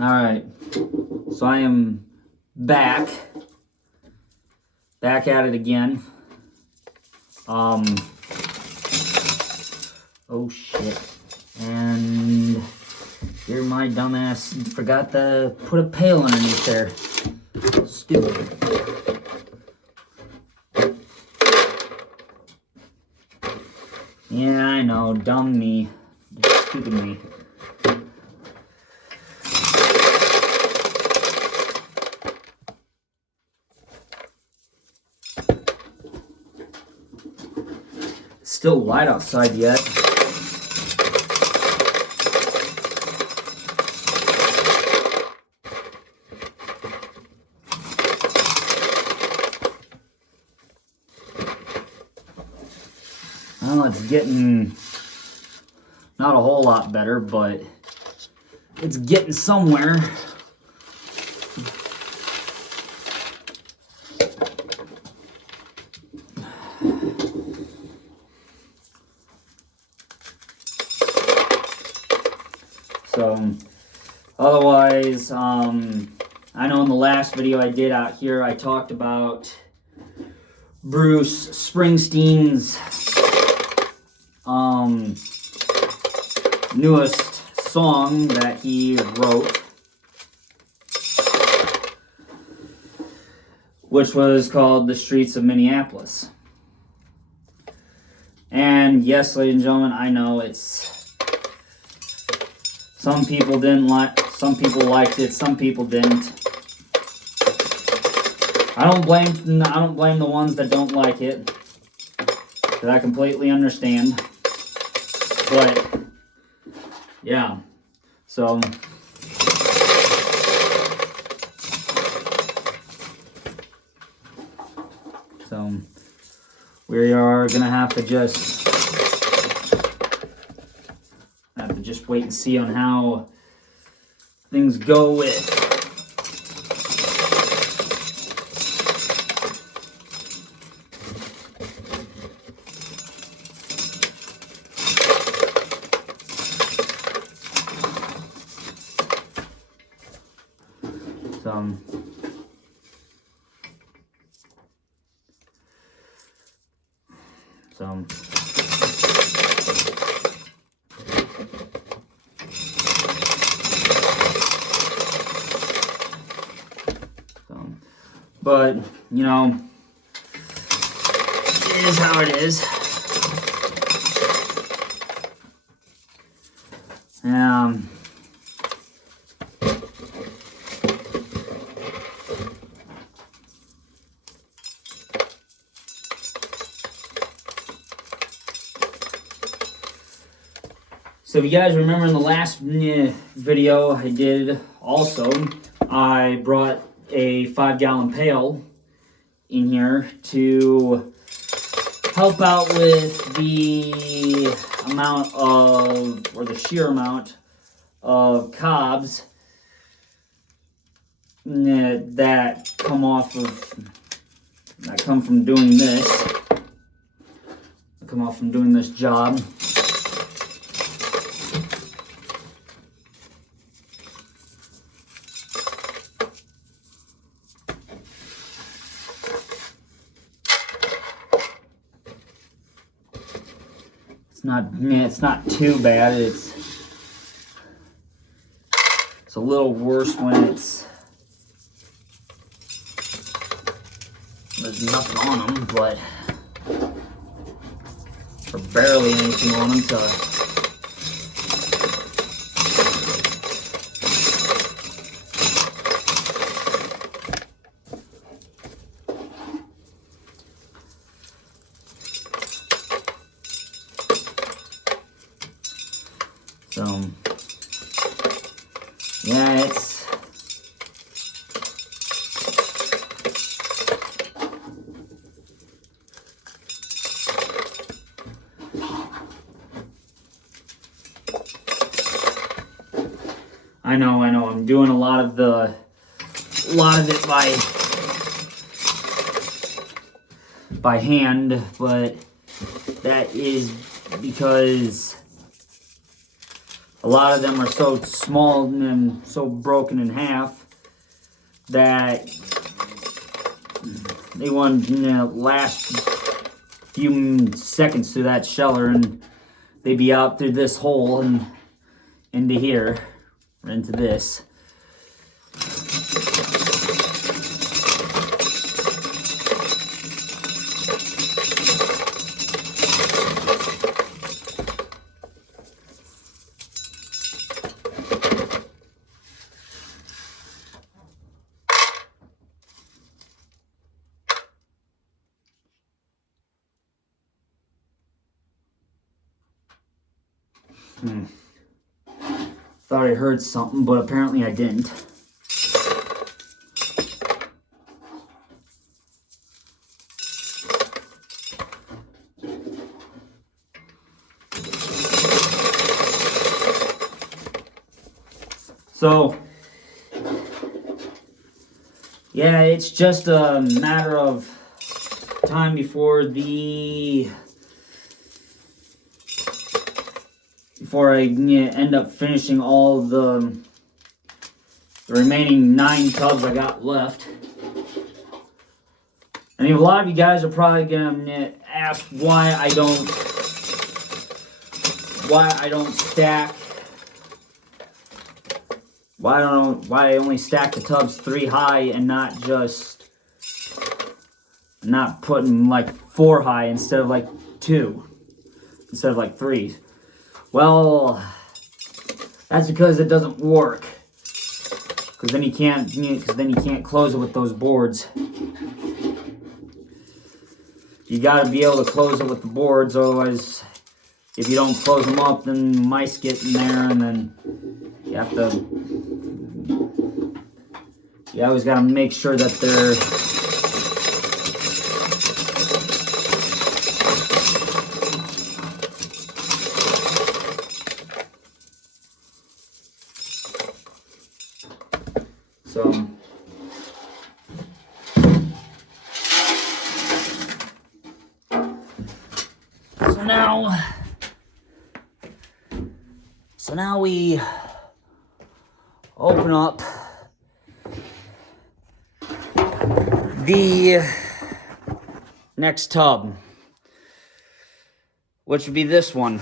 Alright, so I am back at it again. Oh shit. And here my dumbass forgot to put a pail underneath there. Stupid. Yeah, I know, dumb me. Stupid me. It's still light outside yet. Well, it's getting not a whole lot better, but it's getting somewhere. So, otherwise, I know in the last video I did out here, I talked about Bruce Springsteen's newest song that he wrote, which was called The Streets of Minneapolis. And yes, ladies and gentlemen, I know some people didn't like, some people liked it, some people didn't. I don't blame the ones that don't like it, because I completely understand. But yeah, so we are gonna have to just wait and see on how things go with but you know, it is how it is. So if you guys remember in the last video I did also, I brought a 5-gallon pail in here to help out with the amount of, or the sheer amount of cobs that come from doing this, come off from doing this job. It's not too bad. It's a little worse when there's nothing on them, but or barely anything on them. So yeah, I know, I'm doing a lot of it by hand, but that is because a lot of them are so small and so broken in half that they wouldn't last few seconds through that sheller, and they'd be out through this hole and into here, or into this. Thought I heard something, but apparently I didn't. So, yeah, it's just a matter of time before I end up finishing all the remaining 9 tubs I got left. I mean, a lot of you guys are probably gonna ask why I don't stack. Why I only stack the tubs 3 high and not putting like 4 high instead of like 2, instead of like 3. Well, that's because it doesn't work. Because then you can't close it with those boards. You got to be able to close it with the boards, otherwise, if you don't close them up, then mice get in there, and then you always got to make sure that they're So now we open up the next tub, which would be this one.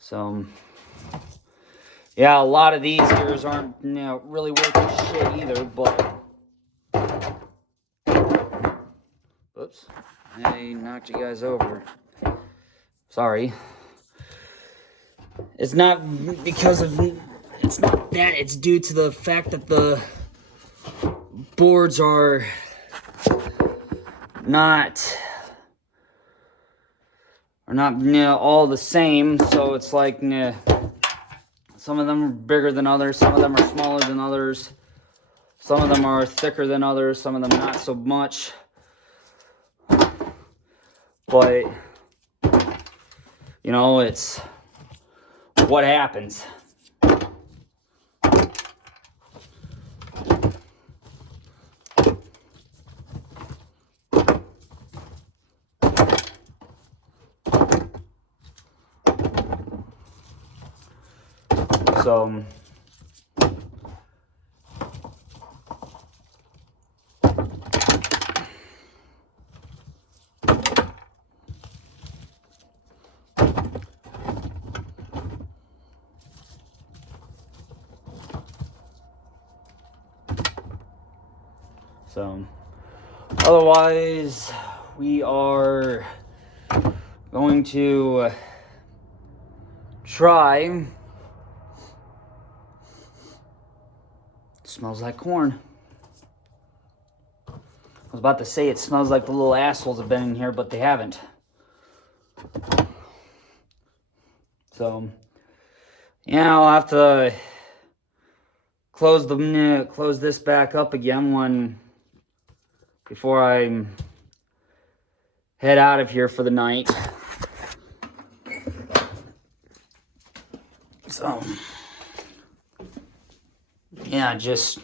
So, yeah, a lot of these gears aren't really worth shit either, but... Oops, I knocked you guys over. Sorry. It's not because of... It's not that, it's due to the fact that the boards are not all the same, so it's like... Some of them are bigger than others, some of them are smaller than others, some of them are thicker than others, some of them not so much. But, it's what happens. So, otherwise, we are going to try. Smells like corn. I was about to say it smells like the little assholes have been in here, but they haven't. So, yeah, I'll have to close this back up again before I head out of here for the night. So, yeah, just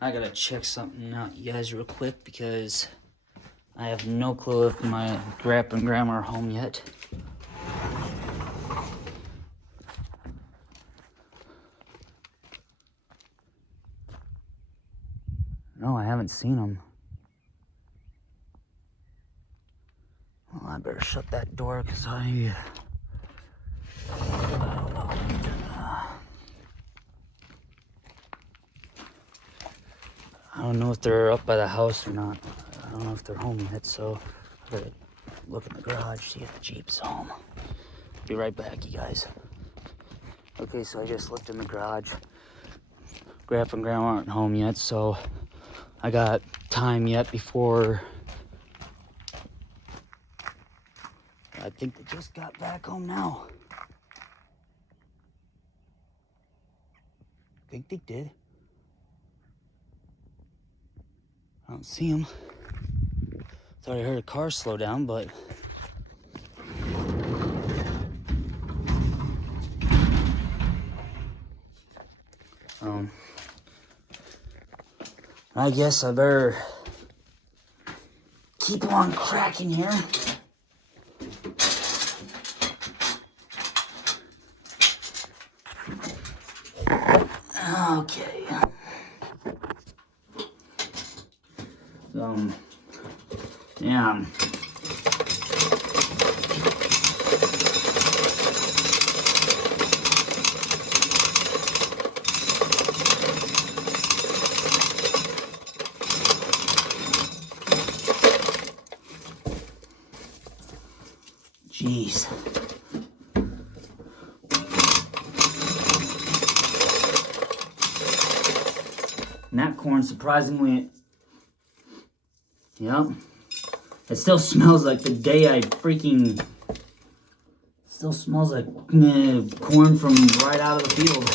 I gotta check something out, you guys, real quick, because I have no clue if my grandpa and grandma are home yet. No, I haven't seen them. Well, I better shut that door because I don't know. I don't know if they're up by the house or not. I don't know if they're home yet, so I better look in the garage, see if the Jeep's home. Be right back, you guys. Okay, so I just looked in the garage. Grandpa and Grandma aren't home yet, so I got time yet before... I think they just got back home now. I think they did. I don't see them. Thought I heard a car slow down, but... I guess I better keep on cracking here. Okay. Yeah. Jeez. And that corn, surprisingly, yep, it still smells like the day I freaking, still smells like corn from right out of the field.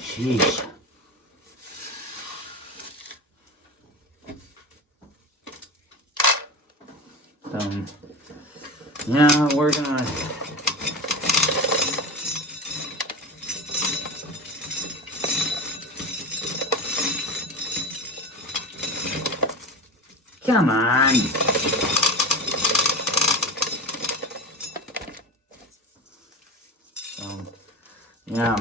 Sheesh. Yeah, we're gonna... Come on. Yeah.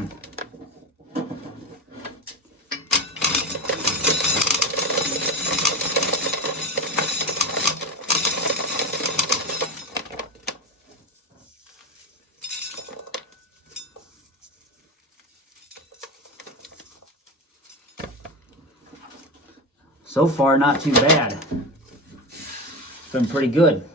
So far, not too bad. It's been pretty good.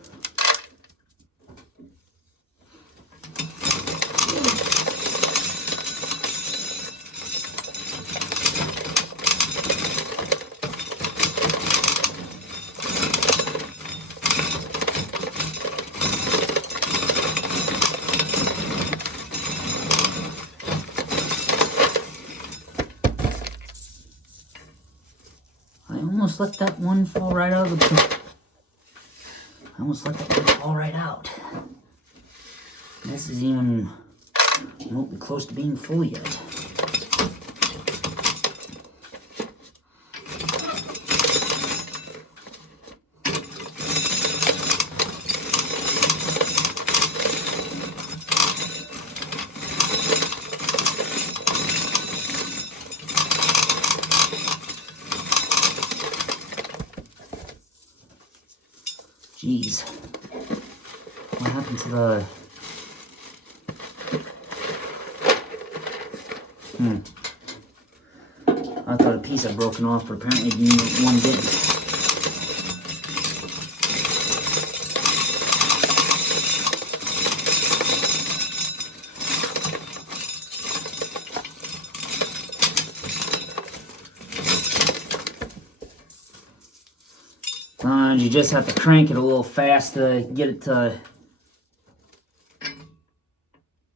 I almost let that one fall right out of the... I almost let that one fall right out. This is even... won't be close to being full yet. Jeez. What happened to the... I thought a piece had broken off, but apparently one didn't. Sometimes you just have to crank it a little fast to get it to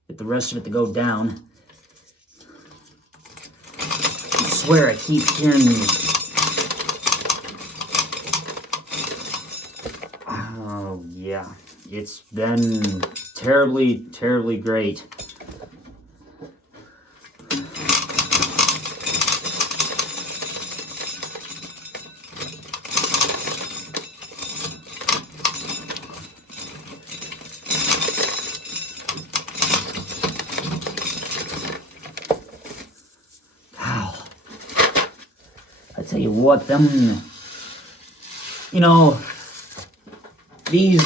get the rest of it to go down. I swear I keep hearing oh yeah, it's been terribly, terribly great. I tell you what, them, you know, these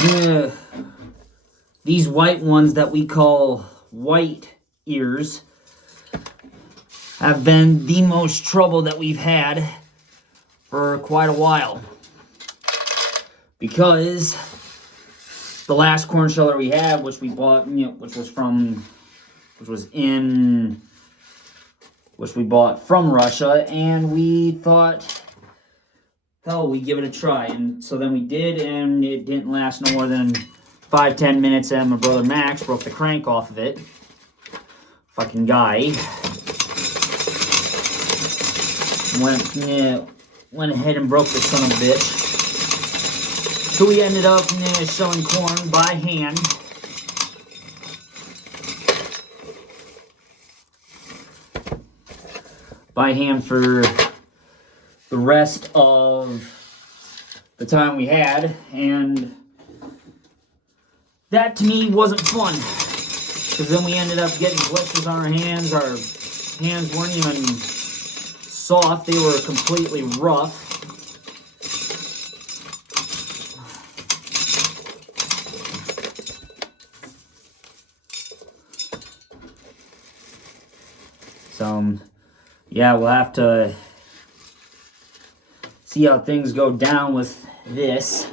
white ones that we call white ears have been the most trouble that we've had for quite a while. Because the last corn sheller we had, which we bought, which we bought from Russia, and we thought, hell, we give it a try. And so then we did, and it didn't last no more than 5-10 minutes, and my brother Max broke the crank off of it. Fucking guy. Went ahead and broke the son of a bitch. So we ended up shelling corn by hand. For the rest of the time we had, and that to me wasn't fun, because then we ended up getting blisters on our hands. Our hands weren't even soft, they were completely rough. So yeah, we'll have to see how things go down with this.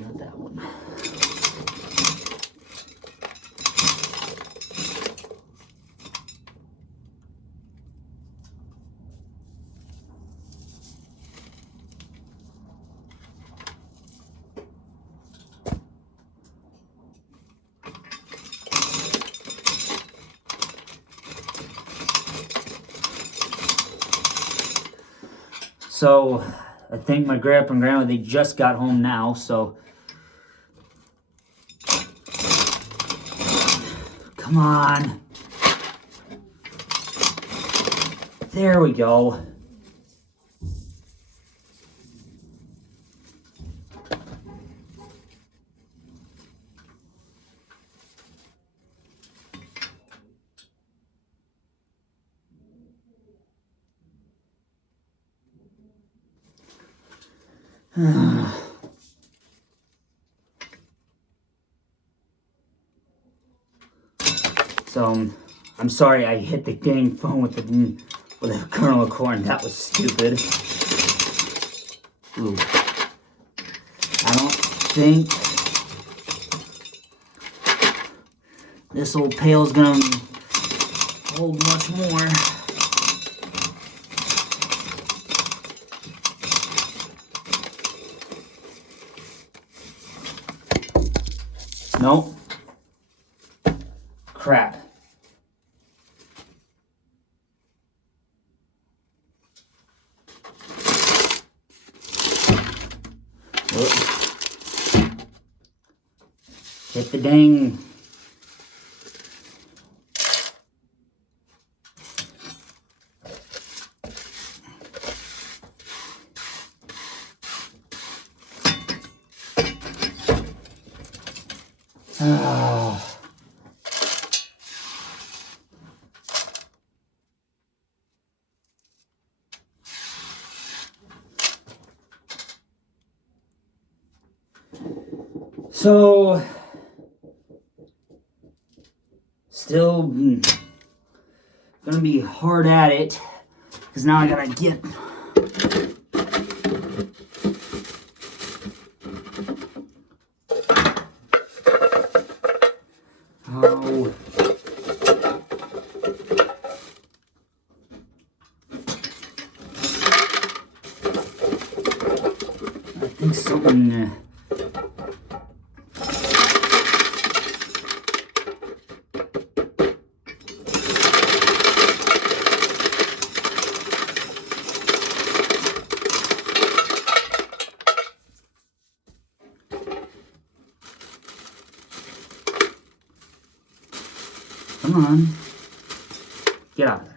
Not that one. So, I think my grandpa and grandma, they just got home now, so. Come on. There we go. So, I'm sorry I hit the dang phone with a kernel of corn. That was stupid. Ooh. I don't think this old pail's gonna hold much more. Nope. Crap. Hit the dang. Oh. So, still gonna gonna be hard at it because now I gotta get. Oh. I think something. Come on. Get out of there.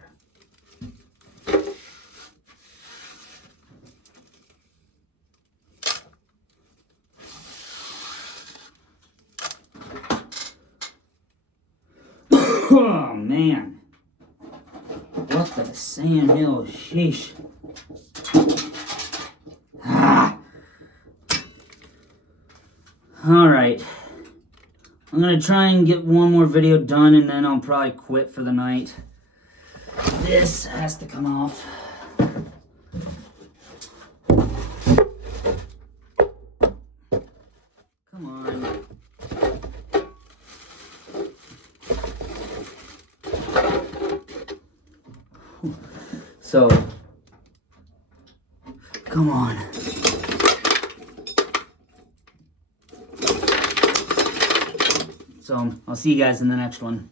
Oh, man. What the sandhill? Sheesh. Ah. All right. I'm going to try and get one more video done, and then I'll probably quit for the night. This has to come off. Come on. So, come on. So, I'll see you guys in the next one.